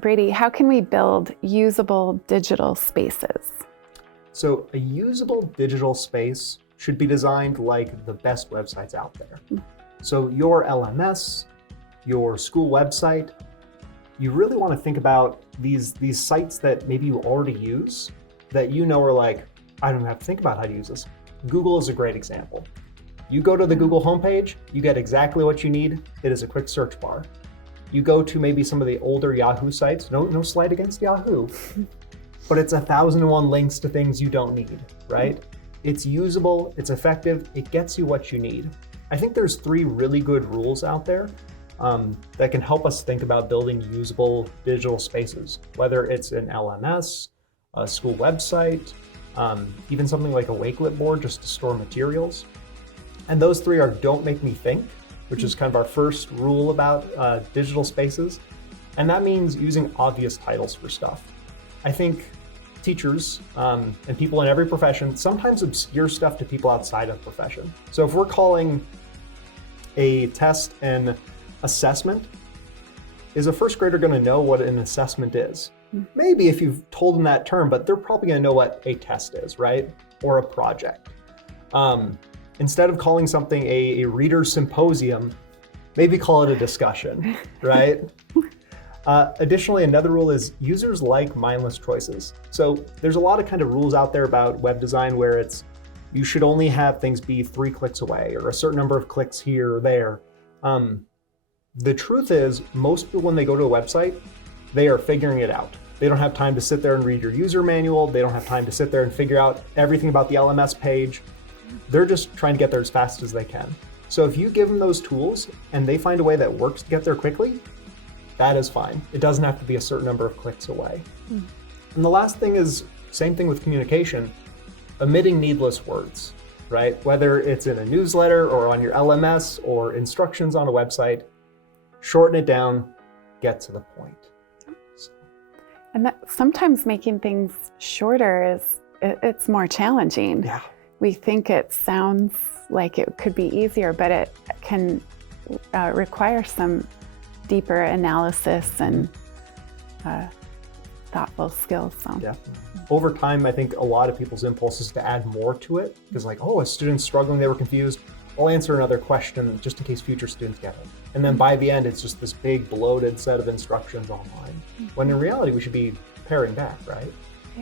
Brady, how can we build usable digital spaces? So a usable digital space should be designed like the best websites out there. So your LMS, your school website, you really want to think about these sites that maybe you already use that you know are like, I don't have to think about how to use this. Google is a great example. You go to the Google homepage, you get exactly what you need. It is a quick search bar. You go to maybe some of the older Yahoo sites, no slight against Yahoo, but it's 1,001 links to things you don't need, right? It's usable, it's effective, it gets you what you need. I think there's 3 really good rules out there that can help us think about building usable digital spaces, whether it's an LMS, a school website, even something like a Wakelet board just to store materials. And those 3 are don't make me think, which is kind of our first rule about digital spaces. And that means using obvious titles for stuff. I think teachers and people in every profession sometimes obscure stuff to people outside of the profession. So if we're calling a test an assessment, is a first grader going to know what an assessment is? Maybe if you've told them that term, but they're probably going to know what a test is, right? Or a project. Instead of calling something a reader's symposium, maybe call it a discussion, right? Additionally, another rule is users like mindless choices. So there's a lot of kind of rules out there about web design where it's you should only have things be 3 clicks away or a certain number of clicks here or there. The truth is, most people when they go to a website, they are figuring it out. They don't have time to sit there and read your user manual. They don't have time to sit there and figure out everything about the LMS page. They're just trying to get there as fast as they can. So if you give them those tools and they find a way that works to get there quickly, that is fine. It doesn't have to be a certain number of clicks away. And the last thing is, same thing with communication, omitting needless words, right? Whether it's in a newsletter or on your LMS or instructions on a website, shorten it down, get to the point. And that sometimes making things shorter it's more challenging. Yeah. We think it sounds like it could be easier, but it can require some deeper analysis and thoughtful skills. So. Yeah. Over time, I think a lot of people's impulse is to add more to it because like, oh, a student's struggling, they were confused. I'll answer another question just in case future students get it. And then by the end, it's just this big bloated set of instructions online. When in reality, we should be paring back, right?